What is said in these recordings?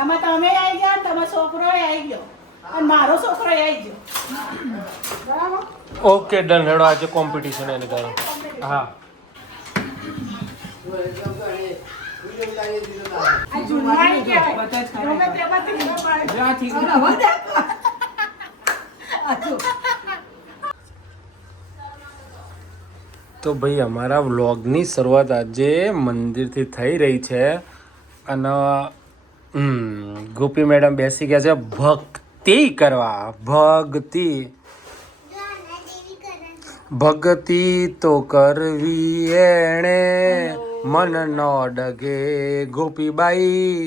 આમાં તમે આવી ગયા ને તમારો છોકરો આવી ગયો અને મારો છોકરો આવી ગયો બરાબર ઓકે ડન હેડો આજે કોમ્પિટિશન એને કરો હા આ જુનવાણી કહેવાય ગમે તેમાંથી નીકળો પડે. તો ભાઈ અમારા વ્લોગની શરૂઆત આજે મંદિરથી થઈ રહી છે અને ગોપી મેડમ બેસી ગયા છે ભક્તિ કરવા. ભક્તિ તો કરવી એણે મન નો ડગે ગોપીબાઈ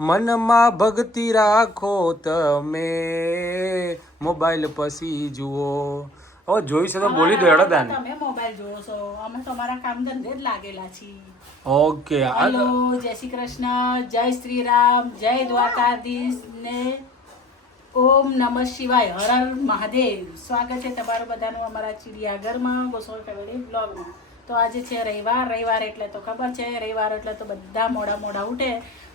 મનમાં ભક્તિ રાખો તમે મોબાઈલ પછી જુઓ. હવે જોઈ છે તો બોલી દો હેડો દાન. તમે મોબાઈલ જોવો છો અમે તમારા કામ ધંધે જ લાગેલા છીએ. ઓકે હેલો જય શ્રી કૃષ્ણ, જય શ્રી રામ, જય દ્વારકાધીશ ને ઓમ નમઃ શિવાય, હર હર મહાદેવ. સ્વાગત છે તમારું બધાનું અમારા ચિડિયાઘરમાં ગોસોલ ફેમિલી બ્લોગમાં. તો આજે છે રવિવાર એટલે તો ખબર છે રવિવાર એટલે તો બધા મોડા ઉઠે.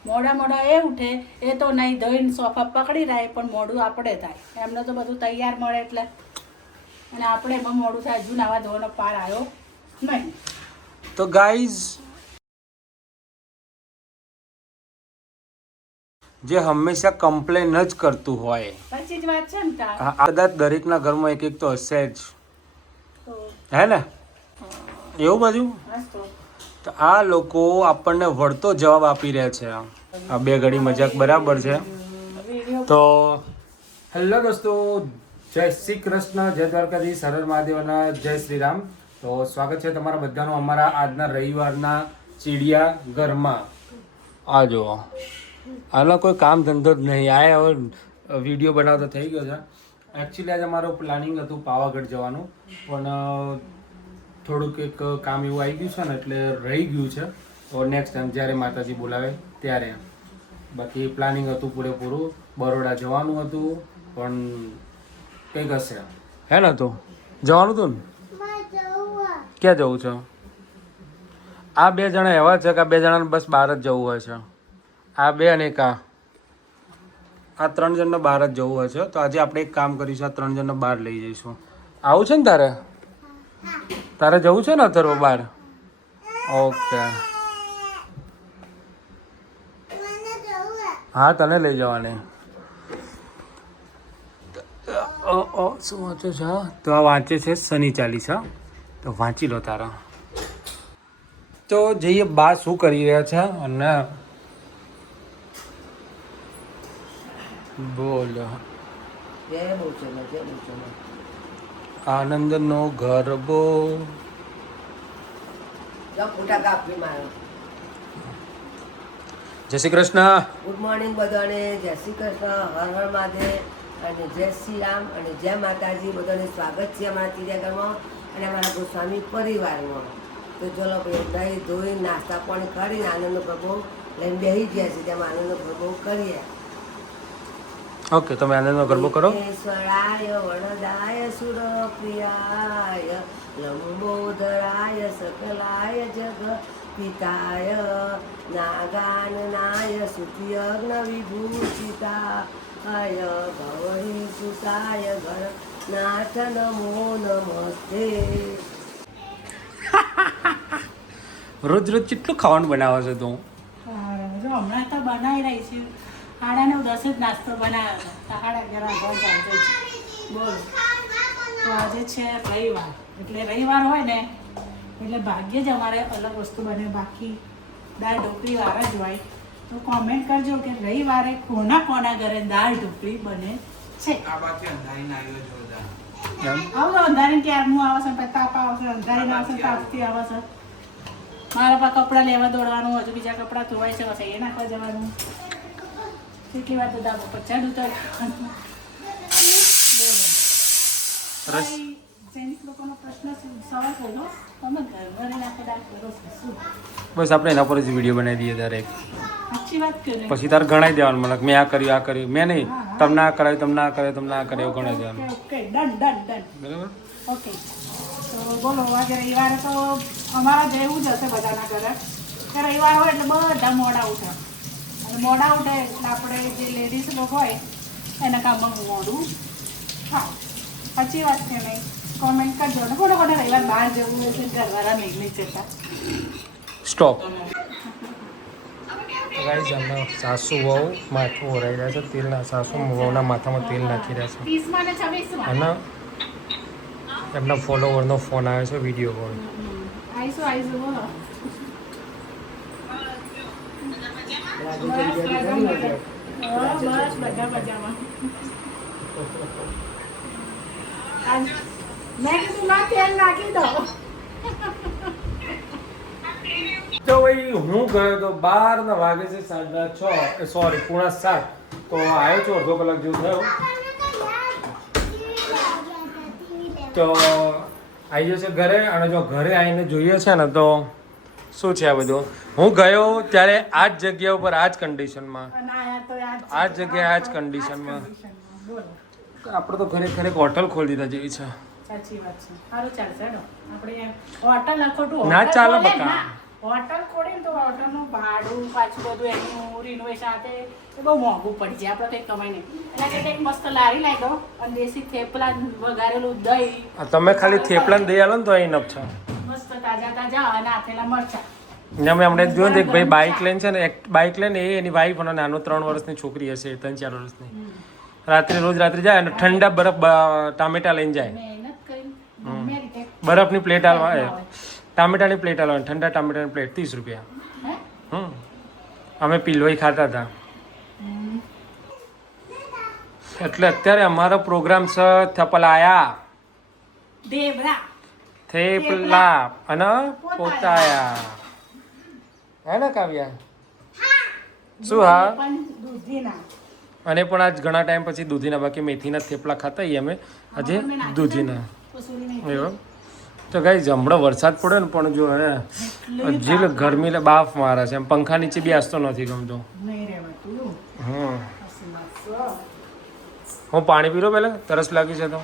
મોડા એ ઉઠે એ તો નહીં ધોઈને સોફા પકડી રહે પણ મોડું આપણે થાય. એમને તો બધું તૈયાર મળે એટલે અને આપણે એમાં મોડું થાય. હજુ નાવા ધોવાનો પાર આવ્યો નહીં. તો ગાઈઝ જે હંમેશા કમ્પ્લેન જ કરતું હોય સાચી જ વાત છે ને તાર. આ કદાચ દરેકના ઘરમાં એક તો હશે જ, તો હે ને એવું બધું. બસ તો આ લોકો આપણને વળતો જવાબ આપી રહ્યા છે. આ બે ઘડી મજાક બરાબર છે. તો હેલો દોસ્તો, જય શ્રી કૃષ્ણ, જય દ્વારકાધીશ, હર હર મહાદેવ અને જય શ્રી રામ. તો સ્વાગત છે તમારા બધાનું અમારા આજના રવિવારના ચીડિયા ઘરમાં. આ જુઓ આના કોઈ કામ ધંધો જ નહીં. આ હવે વિડીયો બનાવતો થઈ ગયો છે. એકચ્યુઅલી આજે મારું પ્લાનિંગ હતું પાવાગઢ જવાનું પણ થોડુંક એક કામ એવું આવી ગયું છે ને એટલે રહી ગયું છે. તો નેક્સ્ટ ટાઈમ જ્યારે માતાજી બોલાવે ત્યારે. બાકી પ્લાનિંગ હતું પૂરેપૂરું બરોડા જવાનું હતું પણ કંઈક હશે હે ને. તો જવાનું હતું ને ક્યાં જવું છે? આ બે જણા એવા છે કે આ બે જણાને બસ બહાર જ જવું હોય છે. આ બે અને એક આ ત્રણ જણને બહાર જ જવું હોય છે. તો આજે આપણે એક કામ કરીશું, આ ત્રણ જણને બહાર લઈ જઈશું. આવું છે ને તારે જવું છે ને અત્યારે બહાર? ઓકે હા તને લઈ જવાની. શું વાંચો છે? તો આ વાંચે છે શનિ ચાલીસા. તો વાંચી લો તારા. તો જઈએ બા શું કરી રહ્યા છે અને બોલો. આનંદનો ગરબો. જય શ્રી કૃષ્ણ. ગુડ મોર્નિંગ બધાને. જય શ્રી કૃષ્ણ, હર હર મહાદેવ અને જય શ્રી રામ અને જય માતાજી. બધાને સ્વાગત છે અમારા ચિડિયાઘરમાં અને અમારા ગોસ્વામી પરિવારમાં. તો ચલો ભાઈ દહીં ધોઈ નાસ્તા પાણી કરીને આનંદનો પ્રભો લઈને બેસી ગયા છે. તેમાં આનંદનો પ્રભો કરીએ. ઓકે તમે આનંદનો ગરબો કરો. સ્વરાય વરદાય સુરપ્રિયાય લંબોદરાય સકલાય જગ પિતાય નાગાનનાય સુતિયગ્ન વિભૂષિતાય ગૌરી સુતાય ગણનાથ નમો નમસ્તે. રોજ કેટલું ખાવાનું બનાવે છે તું? જો હમણાં તો બનાવી રહી છે. 9:30 જ નાસ્તો બનાવ્યો હતો. 11:30 ચાલતો છે. બોલ. તો આજે છે રવિવાર એટલે રવિવાર હોય ને એટલે ભાગ્યે જ અમારે અલગ વસ્તુ બને. બાકી દાળ ઢોકળી વાર જ હોય. તો કોમેન્ટ કરજો કે રવિવારે કોના ઘરે દાળ ઢોકળી બને છે. આવો અંધારી ક્યારનું આવે છે, તાપ આવશે, અંધારી આવશે, તાપથી આવે છે. મારા પાસે કપડાં લેવા દોડવાનું, હજુ બીજા કપડાં ધોવાય છે, બસ એ નાખવા જવાનું. કેટલી વાર તો દાબો પર ચડ ઉતર. સૈનિક લોકોનો પ્રશ્ન સવાલ થયો, તમે ઘરે નાખો દાળ કરો છો શું? બસ આપણે એના પર જ વિડીયો બનાવી દઈએ તારે. સાચી વાત કરે. પછી તારે ગણાઈ દેવાનું મને મેં આ કર્યું મેં નહીં, તમને આ કરાવ્યું, તમને આ કરાવ્યું, તમને આ કરાવ્યું, ગણાઈ દેવાનું. ઓકે ડન બરાબર. ઓકે તો બોલો આજે રવિવારે તો અમારા જેવું જ હશે બધાના ઘરે કે રવિવાર હોય એટલે બધા મોડા ઉઠે અને મોડા ઉઠે એટલે આપણે જે લેડીઝ લોકો હોય એના કામમાં મોડું હા સાચી વાત છે નહીં કોમેન્ટ કરજો ને કોને કોને રવિવાર બહાર જવું હોય છે ઘરવાળા નહીં જતા સ્ટોપ ગાઈઝ અમે સાસુ વહુ માથું ઓરાઈ રહ્યા છે તેલના સાસુ વહુના માથામાં તેલ નાખી રહ્યા 30માં ને 26માં છે અને એમના ફોલોવરનો ફોન આવે છે વિડીયો કોલ આવીશું બોલો બસ બધા મજામાં મેં કીધું ના તેલ નાખી દો તો ભાઈ હું ગયો તો 12 વાગે છે 6:30 સોરી 6:45 તો આવ્યો છું અડધો કલાક જેવું થયો તો આવી જશે ઘરે અને જો ઘરે આવીને જોઈએ છે ને તો શું છે આ બધું હું ગયો ત્યારે આ જ જગ્યા ઉપર આ જ કન્ડિશનમાં આ જ જગ્યાએ આ જ કન્ડિશનમાં આપણે તો ઘરે ઘરે હોટલ ખોલી દીધા જેવી છે સાચી વાત છે સારું ચાલશે હેડો આપણે હોટલ ખોટું ના ચાલે બકા હોટલ ખોલીને તો હોટલનું ભાડું પાછું બધું એનું રિનોવેશન સાથે એ બહુ મોંઘું પડી જાય આપણે કંઈ કમાઈ નહીં એના કરતાં એક મસ્ત લારી લાવી દો અને દેશી થેપલા વઘારેલું દહીં તમે ખાલી થેપલા દઈ આલો ને તો અહીં નપ છે મસ્ત તાજા તાજા અને આથેલા મરચા અમે હમણાં જોયું ને એક ભાઈ બાઇક લઈને છે ને એક બાઇક લઈને એની વાઈફ અને નાનો 3 વર્ષની છોકરી હશે 3-4 વર્ષની રાત્રે રોજ રાત્રે જાય અને ઠંડા બરફ ટામેટા લઈને જાય મહેનત કરીને ગમે રીતે બરફની પ્લેટ આલવા ટામેટાની પ્લેટ આલવાની ઠંડા ટામેટાની પ્લેટ 30 રૂપિયા અમે પિલોઈ ખાતા હતા એટલે અત્યારે અમારો પ્રોગ્રામ છે થપલાયા થેપલા અને પોતાયા હે ને કાવ્યા શું હા પણ દૂધીના અને પણ આજ ઘણા ટાઈમ પછી દૂધીના બાકી મેથીના થેપલા ખાતા અમે આજે દૂધીના એવો તો ગાઈઝ હમણાં વરસાદ પડે ને પણ જો હે હજી ગરમી બાફ મારે છે એમ પંખા નીચે બેસતો નથી ગમતો હું પાણી પીરો પહેલા તરસ લાગી છે તો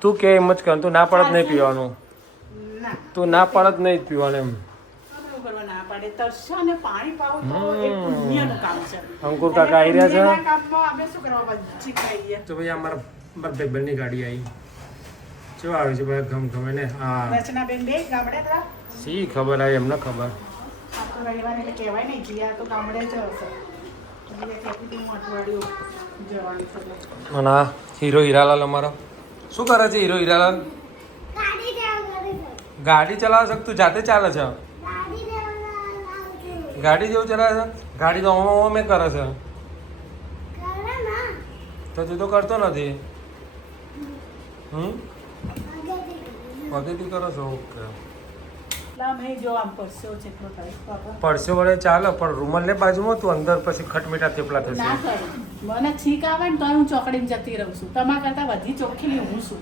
તું કે એમ જ કર તું ના પડત નહીં પીવાનું તું ના પડત નહીં પીવાનું એમ અંકુર કાકા આવી રહ્યા છે તો ભાઈ અમારા ભાઈબંધની ગાડી આવી શું આવે છે ભાઈ ગમ ગમે ને હા શી ખબર આવી એમને ખબર અને આ હીરો હીરાલાલ અમારો શું કરે છે હીરો હીરાલાલ ગાડી ચલાવે છે તું જાતે ચાલે છે ગાડી જેવું ચલાવે છે ગાડી તો અમે કરે છે તો તું તો કરતો નથી વગેથી કરો છો ઓકે પડશે વડે ચાલે પણ રૂમાલ ને બાજુમાં તું અંદર પછી ખટમીઠા થેપલા થશે મને છીક આવે ને તો હું ચોકડીમાં જતી રહું છું તમારા કરતા બધી ચોખ્ખી હું છું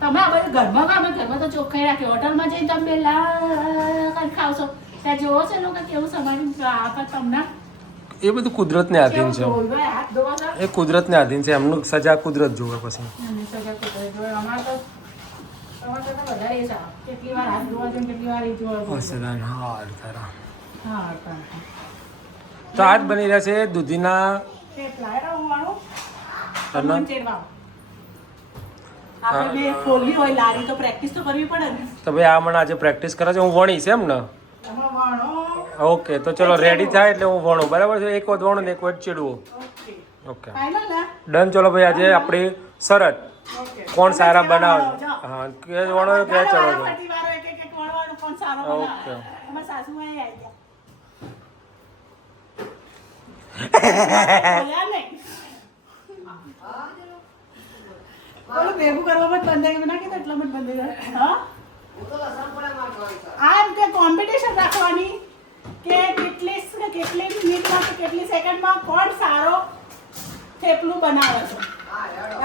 તમે આ બધું ઘરમાં તો ચોખ્ખાઈ રાખી હોટલમાં જઈને તમે ખાવશો ત્યાં જોવો છે લોકો કેવું સમાન તમને એ બધું કુદરતને આધીન છે એ કુદરતને આધીન છે એમનું સજા કુદરત જોવે પછી તો આજ બની રહ્યા છે દૂધીના તો ભાઈ આ મને આજે પ્રેક્ટિસ કરે છે હું વણીશ એમ ને ઓકે તો ચલો રેડી થાય એટલે હું વણું બરાબર છે એક વધ વણું ને એક વધ ચીડવું ઓકે ડન ચલો ભાઈ આજે આપણી શરત કોણ સારા બનાવે હા કે વણો કે ચલો ઓકે ભેગું કરવામાં બંધાઈ ના કીધું એટલા માટે બંધાઈ હા આ એમ કે કોમ્પિટિશન રાખવાની કે કેટલી મિનિટમાં કે કેટલી સેકન્ડમાં કોણ સારો થેપલું બનાવે છે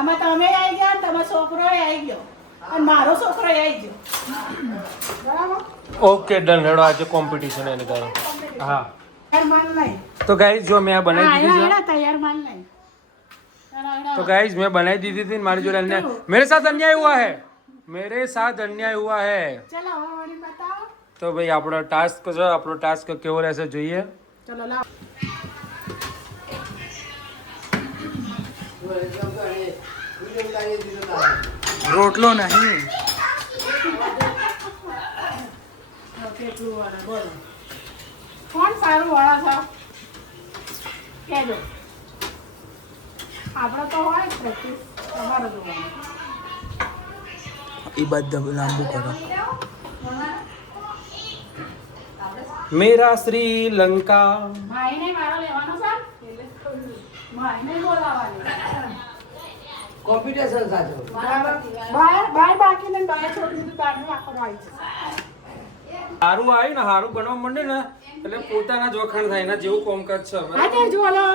એમાં તમે આવી ગયા તમારો છોકરો આવી ગયો અને મારો છોકરો આવી ગયો બરાબર ઓકે ડન હેડો આજે કોમ્પિટિશન એને તારો હા માલ નહીં તો ગાઈઝ જો મેં આ બનાવી દીધી છે તૈયાર માલ નહીં तो गाइज मैं बनाई दी थी मारी जो अन्याय मेरे साथ अन्याय हुआ है मेरे साथ अन्याय हुआ है ચલો હવે વળી બતાવો. તો ભાઈ આપણો ટાસ્ક કેવો રહેશે જોઈએ. ચલો લાવ. રોટલો નહીં. કેટલું વળે બોલો. કોણ સારું વળા છે કહેજો. આપણે તો હોય જ પ્રેક્ટિસ. તમારે જોવાનું. એ બધા લાંબુ કરો. મેરા શ્રીલંકા. ભાઈને મારો લેવાનો છે એટલે ભાઈને બોલાવવાની. કોમ્પિટિશન સાચો બાય બાકી ને બાય છોડી દીધું તારનું આખો આવી છે. હારું આવ્યું ને હારું બનવા માંડે ને એટલે પોતાના જ વખાણ થાય એના જેવું કોમકાજ છે હવે. હા તે જો લો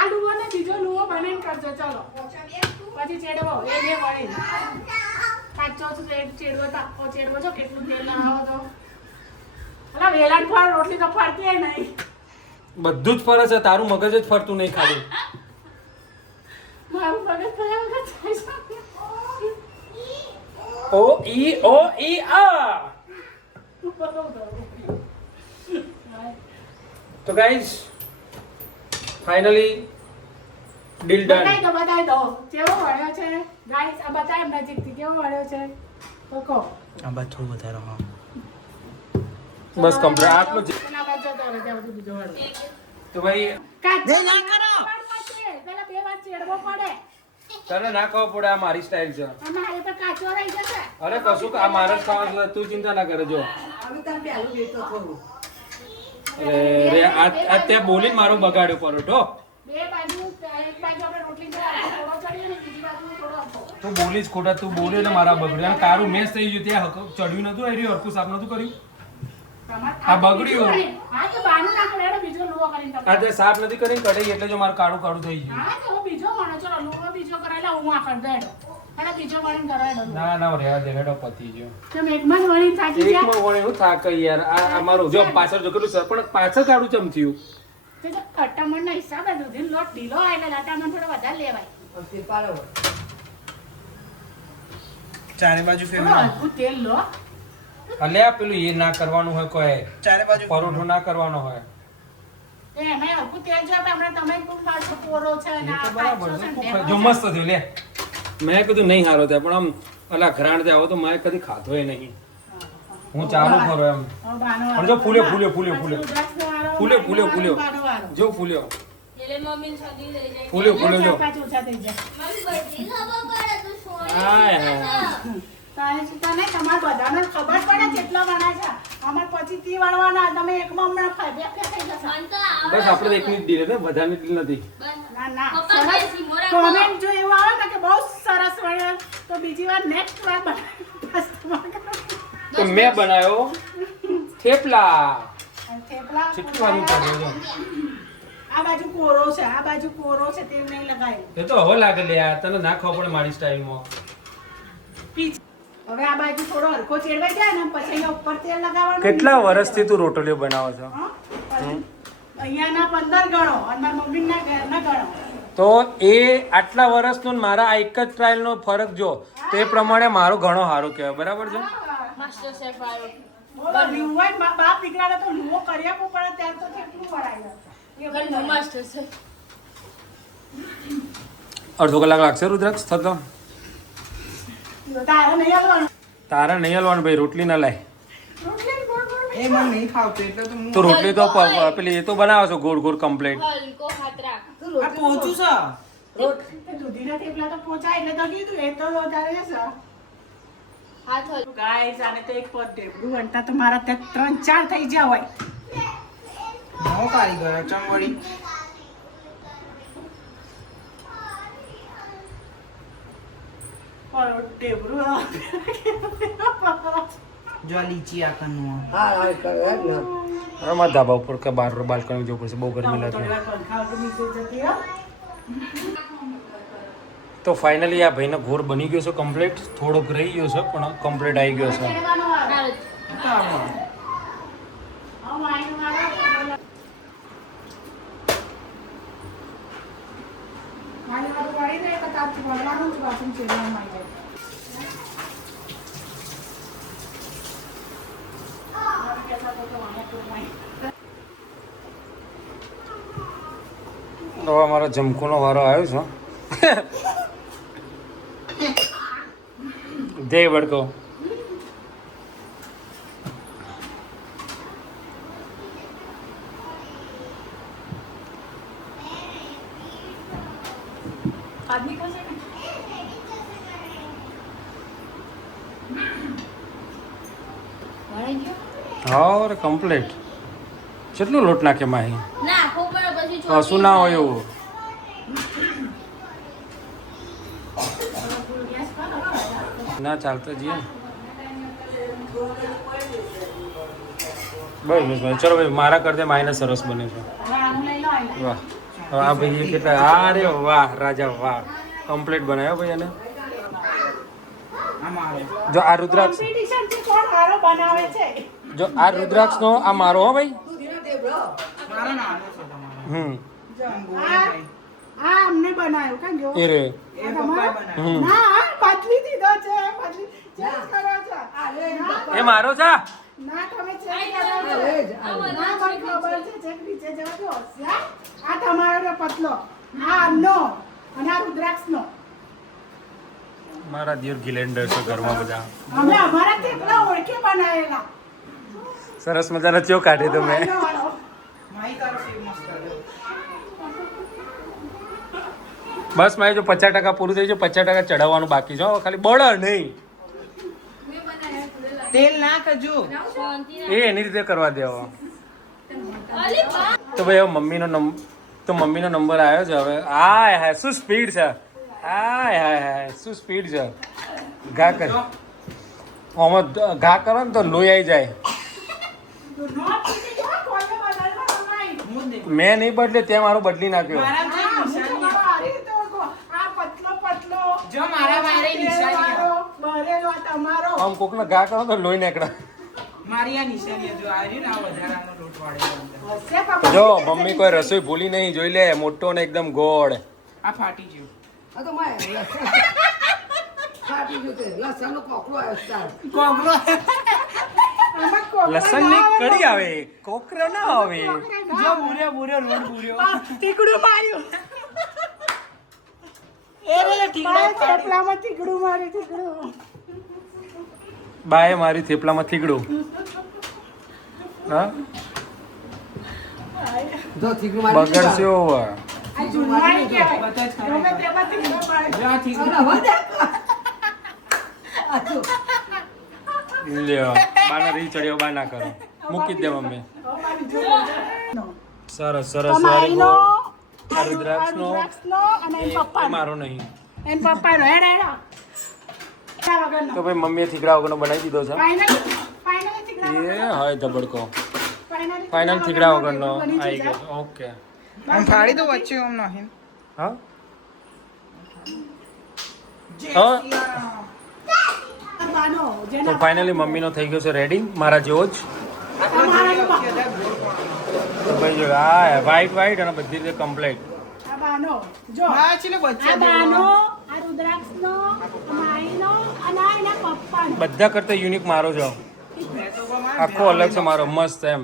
આ ડુવો ને બીજો લુવો બનાવીને કરજો ચલો. પછી ચેડવો એ બે વળી કાચો ચેડવો તો આખો ચેડવો જો કેટલું તેલ ના આવો તો ઓલા વેલાણ પર રોટલી તો ફરતી નહીં. બધું જ ફરે છે તારું મગજ જ ફરતું નહીં ખાલી. મારું મગજ કયા વખત થાય છે. ઓ ઈ આ. તો ગાઈઝ ફાઇનલી ડીલ ડન. બતાવી દો કેવો વળ્યો છે ગાઈસ. આ બતાય નજીકથી કેવો વળ્યો છે તો કહો. આ બાદ થોડું વધારે હા. બસ કમ્પ્લીટ આટલું જ. એના બાદ જતો રહે ત્યાં બધું બીજો વળો. તો ભાઈ કાચો ના કરો. પેલા બે વાર ચેડવો પડે. તને ના ખબર પડે આ મારી સ્ટાઇલ છે. અમારે તો કાચો રહી જશે. અરે કશું આ મારે જ ખાવાનું છે તું ચિંતા ના કરે જો. હવે તાર પહેલું વેચ તો થોડું અરે આ ત્યાં બોલીને મારો બગાડ્યો પરોઠો. બે બાજુ એક બાજુ આપણે રોટલી થોડો ચડીએ ને બીજી બાજુ થોડો આપો. તું બોલી જ ખોટા તું બોલ્યો ને મારા બગડ્યો. અને તારું મેચ થઈ ગયું ત્યાં ચડ્યું નતું આવ્યું હરખું સાફ નતું કર્યું. આ બગડ્યું. હા તો બાનું ના કરે બીજો લુવો કરીને આ તે સાફ નથી કરીને કઢાઈ એટલે જો મારું કાળું કાળું થઈ ગયું. હા તો બીજો વણો ચલો લુવો બીજો કરાયેલા હું આ કરી દેડો અને બીજો વણીને કરાયેલો ના ના રહેવા દે હેડો પતી ગયો. તમે એકમાં જ વણીને થાકી ગયા. એકમાં વણે હું થાક યાર. આ મારું જો પાછળ જો કેટલું પણ પાછળ કાળું ચમ થયું. તે તો કટામણના હિસાબે દૂધીનો લોટ ઢીલો આવે એટલે કટામણ થોડો વધારે લેવાય. તે પાડો ચારે બાજુ થોડું ફેરવો. હલકું તેલ લો. અલ્યા પેલું એ ના કરવાનું હોય કોઈ ચારે બાજુ પરોઠો ના કરવાનો હોય. એ એમાંય હલકું તેલ જો આપણે તમે કોઈ પાછો કોરો છે એ ના તો બરાબર કાચો છે છે. ને જો મસ્ત થયું લે. મેં કીધું નહીં હારો થાય પણ આમ અલા ઘરાણ થી આવો તો મેં કદી ખાધોય નહીં. હું ચાલુ ખરો એમ. હવે બાનો પણ જો ફૂલ્યો પછી રુદ્રાક્ષનો વારો, ફૂલ્યો બાનો વારો. જો ફૂલ્યો એટલે મમ્મી છોડી લઈ જાય. ફૂલ્યો જો. પાછું ઓછા થઈ જાય. મમ્મી બધી ખબર પડે તું સોની હાય છે. તારે શું તને તમારે બધાને ખબર પડે કેટલો વણાય છે. અમાર પછી તી વણવાના તમે એકમાં હમણાં બે થઈ જશે. મને તો આવડે બસ આપણે એકની જ ડીલ હતી બધાની ડીલ નથી. ના ના પપ્પા સરસ કઈ સિમોરા ખાઓ. કોમેન્ટ જો એવું આવે ને કે બહુ સરસ વણ્યો તો બીજી વાર નેક્સ્ટ વાર તો મેં બનાવ્યો થેપલા. થેપલા કેટલું આનું કર્યું જો. આ બાજુ કોરો છે આ બાજુ કોરો છે તેલ નહીં લગાવ્યું. એ તો હવે લાગે લે યાર તને ના ખબર પડે મારી સ્ટાઈલમાં. હવે આ બાજુ થોડો હરખો ચેડવાઈ જાય ને પછી અહીંયા ઉપર તેલ લગાવવાનું. કેટલા વર્ષથી તું રોટલીઓ બનાવો છો? હા? અહીંયાના 15 ગણો અને મારા મમ્મીના ઘરના ગણો. તો એ આટલા વર્ષનો ને મારા આ એક જ ટ્રાયલનો ફરક જો તો એ પ્રમાણે મારો ઘણો સારું કહેવાય. બરાબર છે? માસ્ટર શેફ આવ્યો. બોલો લુવાય બાપ દીકરાને તો લુવો કરી આપવો પડે ત્યારે તો કેટલું વળાય. ઘરનું માસ્ટર શેફ. અડધો કલાક લાગશે રુદ્રાક્ષ થતો. તારે નહીં આવવાનું. તારે નહીં હલવાનું ભાઈ રોટલી ના લાય. રોટલી ગોળ ગોળ એ મને નહીં ફાવતું એટલે તો હું તો રોટલી તો પેલી એ તો બનાવો છો ગોળ ગોળ કમ્પ્લીટ. હલકો હાથ રાખ. તું આ પહોંચું છે. તે દૂધીના થેપલા તો પહોંચાય એટલે તો કીધું એ તો વધારે જશે. હાથ હલ. ગાઈસ આને તો એક પર ઢેબરું વણતા તો મારા ત્યાં 3-4 થઈ ગયા હોય. નવો કારીગર ચમવડી. પણ ઢેબરું જો આ લીચી આકારનું આ. હા હા કરે જ ને અમારા ધાબા ઉપર કે બહાર બાલ્કની જવું પડશે બહુ ગરમી લાગે. તો ફાઇનલી આ ભાઈનો ઘોર બની ગયો છે કમ્પ્લીટ. થોડોક રહી ગયો છે પણ કમ્પ્લીટ આવી ગયો છે. તો આમાં. તો અમારો જમકુનો વારો આવ્યો છે. દે બડકો. આદમી કો છે ને વળી ગયો હા રે કમ્પ્લીટ. કેટલું લોટ નાખે માહી? ના ખબર પછી કશું ના હોય એવું. ના ચાલતો જઈએ ને. બસ બસ ભાઈ ચલો ભાઈ મારા કરતે માઈને સરસ બને છે. વાહ હવે આ ભાઈ કેટલા અરે વાહ રાજા વાહ કમ્પ્લીટ બનાવ્યો ભાઈ એને. આ મારે જો આ રુદ્રાક્ષ કોમ્પિટિશન છે કોણ હારો બનાવે છે. જો આ રુદ્રાક્ષ નો આ મારો હો ભાઈ. મારો નાનો છે તમારો. હમ આ અમને બનાવ્યો કાં જો એ રે એ પપ્પાએ બનાવ્યો. હમ ના બદલી દીધો છે બદલી ચેન્જ કરો છો એ મારો છે. ના તમે ચેન્જ કરો છો ના મને ખબર છે ચેક નીચે જવા દો હોશિયાર. આ તમારો રે પતલો આ આમનો અને આ રુદ્રાક્ષનો મારા દિયર ગિલેન્ડર છે ઘરમાં બધા. અમે અમારા કેટલા ઓળખે બનાવેલા સરસ મજાનો ચો કાઢે તો મેં. માહી તારો સેવ મસ્ત કર્યો. બસ મારે જો 50% પૂરું થઈ જાય 50% ચડાવવાનું બાકી છે હો. ખાલી બળ નહીં તેલ નાખ હજુ. એ એની રીતે કરવા દેવો. અલી બા તો ભાઈ હવે મમ્મીનો નંબર આવ્યો છે હવે. હાય હાય શું સ્પીડ છે. હાય હાય હાય શું સ્પીડ છે. ઘા કર આમાં ઘા કરો ને તો લોહી આવી જાય. મેં નહીં બદલે તે મારું બદલી નાખ્યો. મારા જે નિશાની જો મારા વારે નિશાની આમ કોકને ઘા કરો તો લોહી નીકળે. મારી આ નિશાની જો આવી ને આ વધારાનો લોટ વાળેલો અંદર. જો મમ્મી કોઈ રસોઈ ભૂલી નહીં જોઈ લે મોટો ને એકદમ ગોળ. આ ફાટી ગયું. આ તો માય લસણ ફાટી ગયું તે લસણનો કોકરો આવ્યો છે તારો. કોગળો. લસણ ની કડી આવે કોકરો ના આવે. જો બુર્યો બુર્યો રોડ બુર્યો. ટીકડું માર્યું એ રે ઠીકડા થેપલામાં ટીકડું માર્યું ટીકડું બાએ મારી થેપલામાં થીગડું. હા જો થીકું મારી બગડશે ઓવર. આ જુનવાણી કહેવાય. બધા જ ગમે ખાય. તેમાં ટીકડું માર્યું. જો આ ઠીક. અરે હવે આ જો લ્યો બાના રી ચડ્યો બા ના કરો મૂકી જ દે મમ્મી. સરસ સરસ વેરી તમારીનો ગુડ. આ રુદ્રાક્ષનો રુદ્રાક્ષનો અને એ એન પપ્પાનો મારો નહીં. એન પપ્પાનો હેડ હેડ વગરનો તો ભાઈ મમ્મીએ થીગડા વગરનો બનાવી દીધો છે. ફાઇનલી ટીકડા એ હોય ધબડકો ફાઇનલી ફાઇનલ થીગડા વગરનો આવી ગયો. ઓકે આમ ફાડી દો વચ્ચે આમ નાખીને. હા જય હા. શ્રી રામ. બાનો તો જેના ફાઇનલી મમ્મીનો થઈ ગયો છે રેડી મારા જેવો જ. આટલો જોડી વચ્ચે હતા, ગોળ પાડો. તો ભાઈ જો હા વ્હાઈટ વ્હાઈટ અને બધી રીતે કમ્પ્લીટ. આ બાનો જો હા છે ને વચ્ચે આ બાનો દેવાનો. આ રુદ્રાક્ષનો આ માઈનો અને આ એના પપ્પાનો બધા કરતા યુનિક મારો છે. મેં તો પણ મારા આખો અલગ છે મારો મસ્ત એમ.